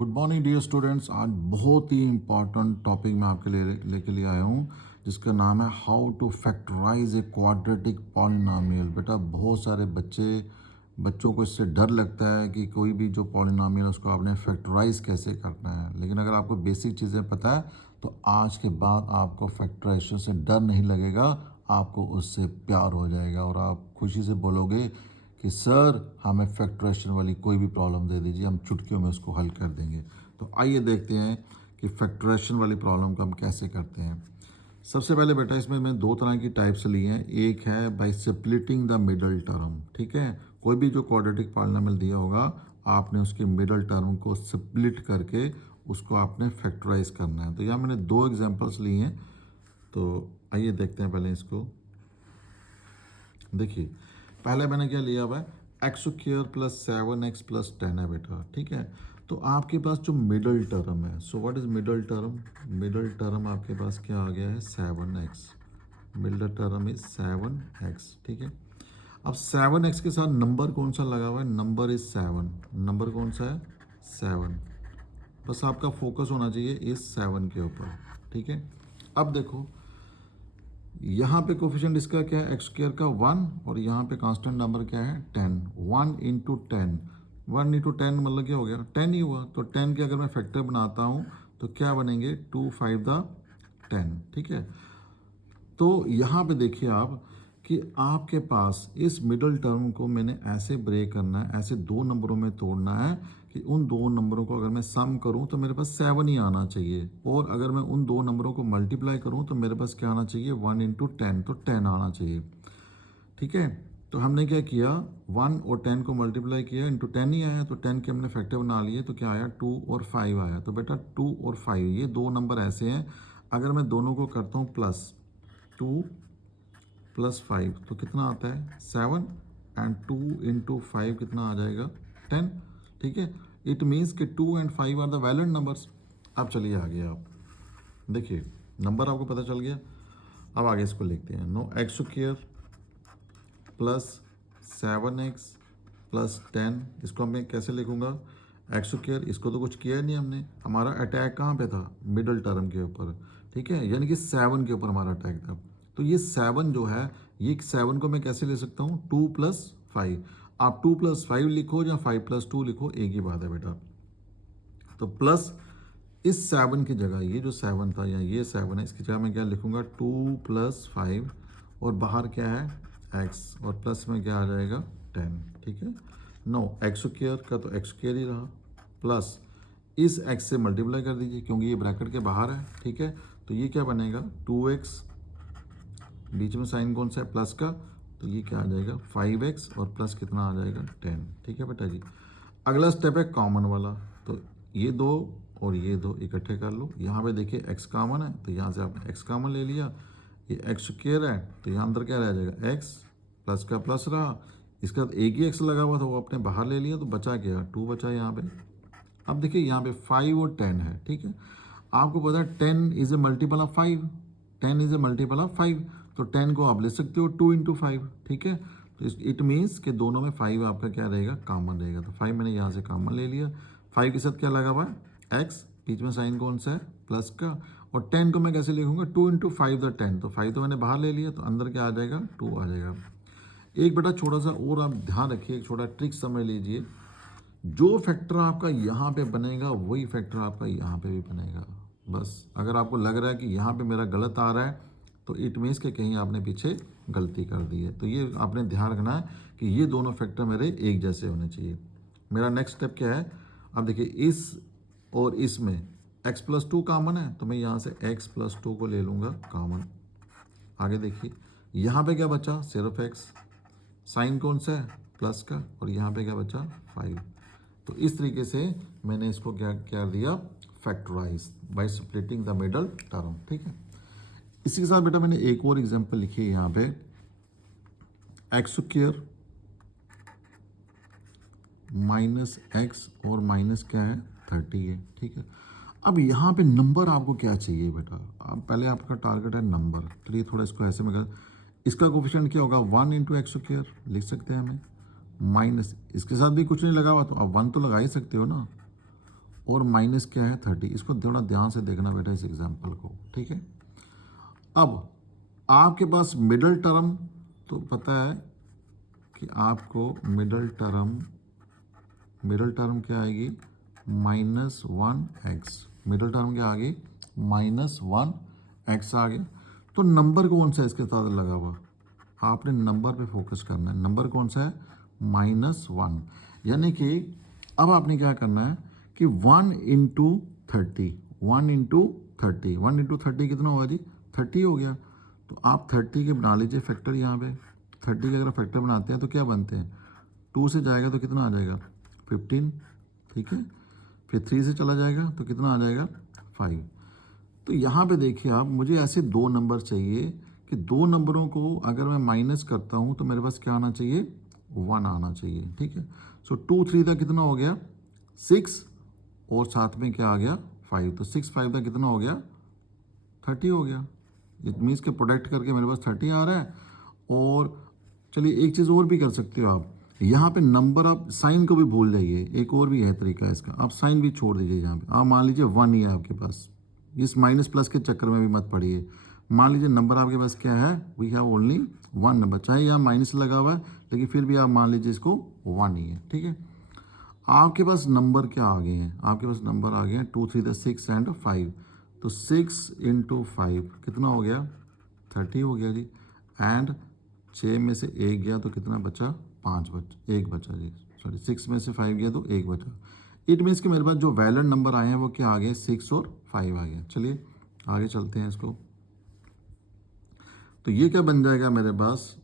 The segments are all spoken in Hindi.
Good morning dear students. आज बहुत ही इम्पॉर्टेंट टॉपिक मैं आपके लिए लेके लिए आया हूँ, जिसका नाम है how to factorize a quadratic polynomial. बेटा बहुत सारे बच्चों को इससे डर लगता है कि कोई भी जो पॉलिनोमियल है उसको आपने फैक्टराइज कैसे करना है। लेकिन अगर आपको बेसिक चीज़ें पता है तो आज के बाद आपको फैक्टराइजेशन से डर नहीं लगेगा, आपको उससे प्यार हो जाएगा और आप खुशी से बोलोगे कि सर हमें फैक्टराइजेशन वाली कोई भी प्रॉब्लम दे दीजिए, हम चुटकियों में उसको हल कर देंगे। तो आइए देखते हैं कि फैक्टराइजेशन वाली प्रॉब्लम को हम कैसे करते हैं। सबसे पहले बेटा इसमें मैं दो तरह की टाइप्स ली हैं। एक है bye splitting the middle term. ठीक है, कोई भी जो क्वाड्रेटिक पॉलिनोमियल दिया होगा आपने उसके मिडल टर्म को स्प्लिट करके उसको आपने फैक्टराइज करना है। तो यहाँ मैंने दो एग्जांपल्स लिए हैं, तो आइए देखते हैं पहले इसको। देखिए पहले मैंने क्या लिया हुआ है, x square plus 7x plus 10 है बेटा। ठीक है, तो आपके पास जो मिडल टर्म है, so what is middle term? Middle term आपके पास क्या आ गया है, 7x। Middle term is 7x। ठीक है, अब 7x के साथ नंबर कौन सा लगा हुआ है? Number is 7। नंबर कौन सा है? 7। बस आपका फोकस होना चाहिए इस 7 के ऊपर। ठीक है, अब देखो यहाँ पे कोफिशिएंट इसका क्या है, एक्स स्क्वायर का 1, और यहाँ पे कांस्टेंट नंबर क्या है, 10। 1 इंटू 10, 1 इंटू 10 मतलब क्या हो गया, 10 ही हुआ। तो 10 के अगर मैं फैक्टर बनाता हूँ तो क्या बनेंगे, 2 5 द 10। ठीक है, तो यहाँ पे देखिए आप कि आपके पास इस मिडल टर्म को मैंने ऐसे ब्रेक करना है, ऐसे दो नंबरों में तोड़ना है कि उन दो नंबरों को अगर मैं सम करूं तो मेरे पास 7 ही आना चाहिए, और अगर मैं उन दो नंबरों को मल्टीप्लाई करूं तो मेरे पास क्या आना चाहिए, 1 इंटू 10, तो 10 आना चाहिए। ठीक है, तो हमने क्या किया, 1 और 10 को मल्टीप्लाई किया, इंटू 10 ही आया, तो 10 के हमने फैक्टर बना लिए, तो क्या आया, 2 और 5 आया। तो बेटा 2 और 5 ये दो नंबर ऐसे हैं, अगर मैं दोनों को करता हूँ प्लस, 2 प्लस 5 तो कितना आता है, 7, एंड 2 इंटू 5 कितना आ जाएगा, 10। ठीक है, इट मीन्स कि 2 and 5 are the valid numbers. अब चलिए आगे आप देखिए, नंबर आपको पता चल गया। अब आगे इसको लिखते हैं, no x square plus 7x plus 10। इसको मैं कैसे लिखूंगा, एक्स स्क्वायर, इसको तो कुछ किया ही नहीं हमने, हमारा अटैक कहाँ पे था, मिडल टर्म के ऊपर। ठीक है, यानी कि 7 के ऊपर हमारा अटैक था। तो ये 7 जो है, ये 7 को मैं कैसे ले सकता हूँ, 2 प्लस 5। आप 2 प्लस 5 लिखो या 5 प्लस 2 लिखो, एक ही बात है बेटा। तो प्लस इस 7 की जगह, ये जो 7 था या ये 7 है, इसकी जगह मैं क्या लिखूंगा, 2 प्लस 5, और बाहर क्या है, x, और प्लस में क्या आ जाएगा, 10। ठीक है, नो एक्स स्क्वायर का तो एक्स स्क्वायर ही रहा, प्लस इस x से मल्टीप्लाई कर दीजिए क्योंकि ये ब्रैकेट के बाहर है। ठीक है, तो ये क्या बनेगा, 2x, बीच में साइन कौन सा है, प्लस का, तो ये क्या आ जाएगा, 5x, और प्लस कितना आ जाएगा, 10। ठीक है बेटा जी, अगला स्टेप है कॉमन वाला। तो ये दो और ये दो इकट्ठे कर लो। यहाँ पे देखिए x कॉमन है, तो यहाँ से आपने x कॉमन ले लिया। ये एक्स स्क्वायर है, तो यहाँ अंदर क्या रह जाएगा, x, प्लस का प्लस रहा, इसका एक ही x लगा हुआ था, वो आपने बाहर ले लिया, तो बचा क्या, 2 बचा यहाँ पे। अब देखिए यहाँ पे 5 और 10 है। ठीक है, आपको पता है 10 is a multiple of 5, 10 is a multiple of 5, तो 10 को आप ले सकते हो 2 इंटू 5। ठीक है, तो इट मीन्स कि दोनों में 5 आपका क्या रहेगा, कॉमन रहेगा। तो 5 मैंने यहाँ से कॉमन ले लिया, 5 के साथ क्या लगा हुआ है, x, बीच में साइन कौन सा है, प्लस का, और 10 को मैं कैसे लिखूंगा, 2 इंटू 5 द 10, तो 5 तो मैंने बाहर ले लिया, तो अंदर क्या आ जाएगा, 2 आ जाएगा। एक बेटा छोटा सा और आप ध्यान रखिए, एक छोटा ट्रिक समझ लीजिए, जो फैक्टर आपका यहाँ पे बनेगा वही फैक्टर आपका यहाँ पे भी बनेगा। बस अगर आपको लग रहा है कि यहाँ पे मेरा गलत आ रहा है, तो इट मीन्स कि कहीं आपने पीछे गलती कर दी है। तो ये आपने ध्यान रखना है कि ये दोनों फैक्टर मेरे एक जैसे होने चाहिए। मेरा नेक्स्ट स्टेप क्या है, अब देखिए इस और इसमें x प्लस 2 कॉमन है, तो मैं यहाँ से x प्लस 2 को ले लूँगा कॉमन। आगे देखिए यहाँ पे क्या बचा, सिर्फ x, साइन कौन सा है, प्लस का, और यहाँ पे क्या बचा, 5। तो इस तरीके से मैंने इसको क्या क्या दिया, factorize by splitting the middle term. ठीक है, इसी के साथ बेटा मैंने एक और एग्जांपल लिखी है यहाँ पे, एक्स स्क्वायर माइनस एक्स, और माइनस क्या है, 30 है। ठीक है, अब यहाँ पे नंबर आपको क्या चाहिए बेटा, अब पहले आपका टारगेट है नंबर, चलिए थोड़ा इसको ऐसे में कर, इसका कोफिशिएंट क्या होगा, 1 इंटू एक्स स्क्वायर लिख सकते हैं हमें, माइनस इसके साथ भी कुछ नहीं लगा हुआ, तो अब 1 तो लगा ही सकते हो ना, और माइनस क्या है 30। इसको थोड़ा ध्यान से देखना बेटा इस एग्जाम्पल को, ठीक है। अब आपके पास मिडल टर्म तो पता है कि आपको मिडल टर्म क्या आएगी -1x। मिडल टर्म क्या आ गई -1x आ गया। तो नंबर कौन सा है इसके साथ लगा हुआ, आपने नंबर पे फोकस करना है। नंबर कौन सा है -1, यानी कि अब आपने क्या करना है कि 1 इंटू 30, 1 इंटू 30, 1 इंटू 30 कितना होगा जी 30 हो गया। तो आप 30 के बना लीजिए फैक्टर। यहाँ पे 30 के अगर फैक्टर बनाते हैं तो क्या बनते हैं, 2 से जाएगा तो कितना आ जाएगा 15, ठीक है। फिर 3 से चला जाएगा तो कितना आ जाएगा 5। तो यहाँ पे देखिए आप, मुझे ऐसे दो नंबर चाहिए कि दो नंबरों को अगर मैं माइनस करता हूँ तो मेरे पास क्या आना चाहिए 1 आना चाहिए, ठीक है। सो 2 3 का कितना हो गया 6 और साथ में क्या आ गया 5। तो 6 5 का कितना हो गया 30 हो गया। इट मीन्स के प्रोडक्ट करके मेरे पास 30 आ रहा है। और चलिए एक चीज़ और भी कर सकते हो आप, यहाँ पे नंबर आप साइन को भी भूल जाइए। एक और भी है तरीका इसका, आप साइन भी छोड़ दीजिए। यहाँ पे आप मान लीजिए 1 ही है आपके पास, इस माइनस प्लस के चक्कर में भी मत पड़िए। मान लीजिए नंबर आपके पास क्या है, वी हैव ओनली 1 नंबर, चाहे यहाँ माइनस लगा हुआ है लेकिन फिर भी आप मान लीजिए इसको 1 ही है, ठीक है। आपके पास नंबर क्या आ गए हैं, आपके पास नंबर आ गए हैं 2 3 6 एंड 5। तो 6 इंटू 5 कितना हो गया 30 हो गया जी। एंड 6 में से 1 गया तो कितना बचा 1 बचा जी। सॉरी 6 में से 5 गया तो 1 बचा। इट मीन्स कि मेरे पास जो वैलिड नंबर आए हैं वो क्या आ गए 6 और 5 आ गए। चलिए आगे चलते हैं इसको। तो ये क्या बन जाएगा मेरे पास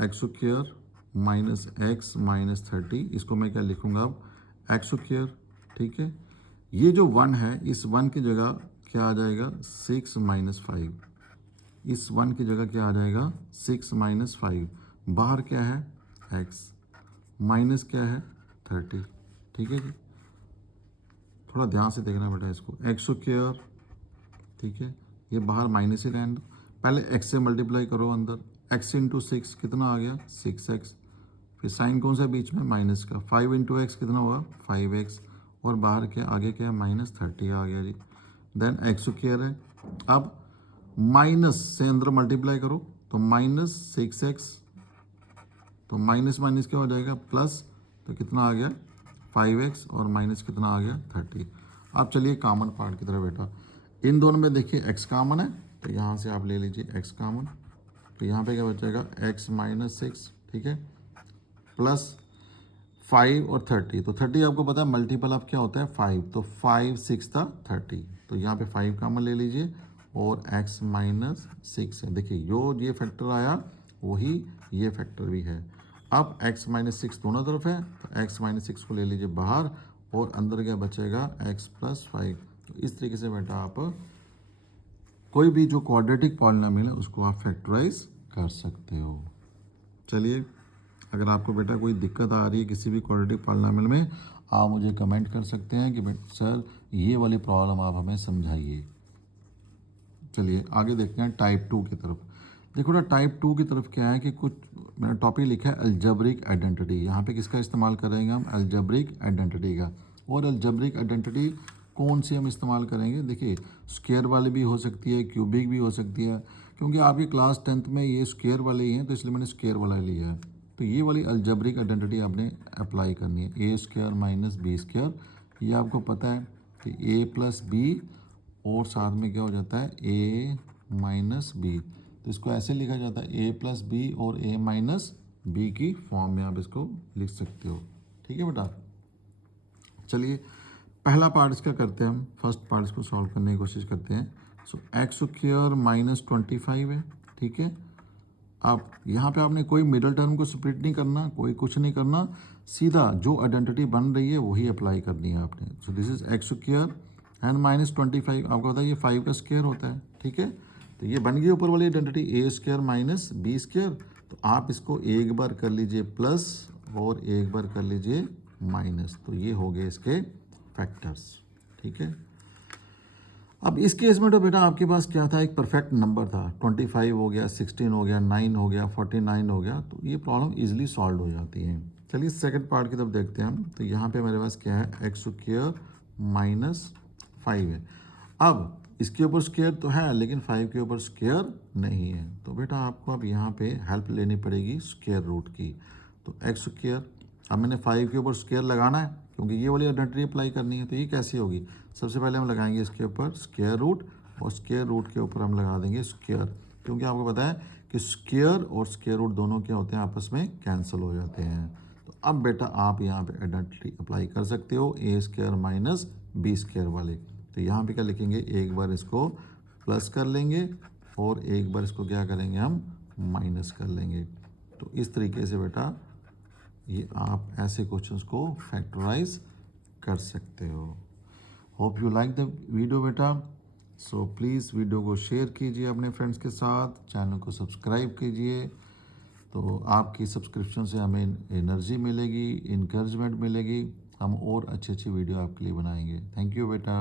x square minus x minus 30। इसको मैं क्या लिखूंगा अब एक्स स्क्वायर, ठीक है। ये जो 1 है इस 1 की जगह क्या आ जाएगा 6 माइनस 5। इस 1 की जगह क्या आ जाएगा 6 माइनस 5। बाहर क्या है x, माइनस क्या है 30, ठीक है जी। थोड़ा ध्यान से देखना बेटा इसको, एक्स स्क्वायर, ठीक है। ये बाहर माइनस ही रहने दो, पहले x से मल्टीप्लाई करो अंदर, x इंटू 6 कितना आ गया 6x। फिर साइन कौन सा बीच में माइनस का, 5 इंटू एक्स कितना हुआ 5x। और बाहर क्या आगे क्या है -30 आ गया जी। देन एक्स स्क्वायर है। अब माइनस से अंदर मल्टीप्लाई करो तो -6x, तो माइनस माइनस क्या हो जाएगा प्लस, तो कितना आ गया 5x और माइनस कितना आ गया 30। अब चलिए कॉमन पार्ट की तरफ बेटा, इन दोनों में देखिए x कॉमन है तो यहाँ से आप ले लीजिए x कॉमन। तो यहाँ पे क्या बचेगा x माइनस 6, ठीक है, प्लस 5 और 30। तो 30 आपको पता है मल्टीपल ऑफ क्या होता है 5, तो 5 6 था 30। तो यहाँ पे 5 कॉमन ले लीजिए और x माइनस 6 है। देखिए जो ये फैक्टर आया वही ये फैक्टर भी है। अब x माइनस 6 दोनों तरफ है तो x माइनस 6 को ले लीजिए बाहर और अंदर क्या बचेगा x प्लस 5। तो इस तरीके से बेटा आप कोई भी जो क्वाड्रेटिक पॉलिनोमियल है उसको आप फैक्टराइज कर सकते हो। चलिए अगर आपको बेटा कोई दिक्कत आ रही है किसी भी क्वाड्रेटिक पॉलिनोमियल में, आप मुझे कमेंट कर सकते हैं कि सर ये वाली प्रॉब्लम आप हमें समझाइए। चलिए आगे देखते हैं टाइप 2 की तरफ। देखो ना टाइप 2 की तरफ क्या है कि कुछ मैंने टॉपिक लिखा है अलजेब्रिक आइडेंटिटी। यहाँ पे किसका इस्तेमाल करेंगे हम अलजेब्रिक आइडेंटिटी का। और अलजेब्रिक आइडेंटिटी कौन सी हम इस्तेमाल करेंगे, देखिए स्क्वायर वाली भी हो सकती है, क्यूबिक भी हो सकती है। क्योंकि आपकी क्लास 10th में ये स्क्वायर वाले ही हैं तो इसलिए मैंने स्क्वायर वाला लिया है। तो ये वाली अलजेब्रिक आइडेंटिटी आपने अप्लाई करनी है, ए स्क्वायर माइनस बी स्क्वायर। ये आपको पता है कि ए प्लस बी और साथ में क्या हो जाता है ए माइनस बी। तो इसको ऐसे लिखा जाता है ए प्लस बी और ए माइनस बी की फॉर्म में आप इसको लिख सकते हो, ठीक है बेटा। चलिए पहला पार्ट इसका करते हैं हम, फर्स्ट पार्ट इसको सॉल्व करने की कोशिश करते हैं। सो एक्स स्क्वायर माइनस 25 है, ठीक है। अब यहाँ पे आपने कोई मिडल टर्म को स्प्लिट नहीं करना, कोई कुछ नहीं करना, सीधा जो आइडेंटिटी बन रही है वही अप्लाई करनी है आपने। So this is x square and minus 25, आपको पता है ये 5 का स्क्वायर होता है, ठीक है। तो ये बन गई ऊपर वाली आइडेंटिटी ए स्क्वायर माइनस बी स्क्वायर। तो आप इसको एक बार कर लीजिए प्लस और एक बार कर लीजिए माइनस, तो ये हो गए इसके फैक्टर्स, ठीक है। अब इस केस में तो बेटा आपके पास क्या था, एक परफेक्ट नंबर था, 25 हो गया, 16 हो गया, 9 हो गया, 49 हो गया, तो ये प्रॉब्लम इजीली सॉल्व हो जाती है। चलिए सेकंड पार्ट की तरफ देखते हैं हम। तो यहाँ पे मेरे पास क्या है एक्स स्क्वायर -5 है। अब इसके ऊपर स्क्वायर तो है लेकिन 5 के ऊपर स्क्वायर नहीं है, तो बेटा आपको अब यहाँ पे हेल्प लेनी पड़ेगी स्क्वायर रूट की। तो एक्स स्क्वायर, अब मैंने 5 के ऊपर स्क्वायर लगाना है क्योंकि ये वाली आइडेंटिटी अप्लाई करनी है, तो ये कैसे होगी? सबसे पहले हम लगाएंगे इसके ऊपर स्क्वायर रूट और स्क्वायर रूट के ऊपर हम लगा देंगे स्क्वायर, क्योंकि आपको पता है कि स्क्वायर और स्क्वायर रूट दोनों क्या होते हैं, आपस में कैंसिल हो जाते हैं। तो अब बेटा आप यहाँ पे आइडेंटिटी अप्लाई कर सकते हो ए स्क्वायर माइनस बी स्क्वायर वाले। तो यहाँ पे क्या लिखेंगे, एक बार इसको प्लस कर लेंगे और एक बार इसको क्या करेंगे, हम माइनस कर लेंगे। तो इस तरीके से बेटा ये आप ऐसे क्वेश्चंस को फैक्टराइज कर सकते हो। Hope you like the video बेटा। सो प्लीज़ वीडियो को शेयर कीजिए अपने फ्रेंड्स के साथ, चैनल को सब्सक्राइब कीजिए। तो आपकी सब्सक्रिप्शन से हमें एनर्जी मिलेगी, इनकरेजमेंट मिलेगी, हम और अच्छी अच्छी वीडियो आपके लिए बनाएंगे। थैंक यू बेटा।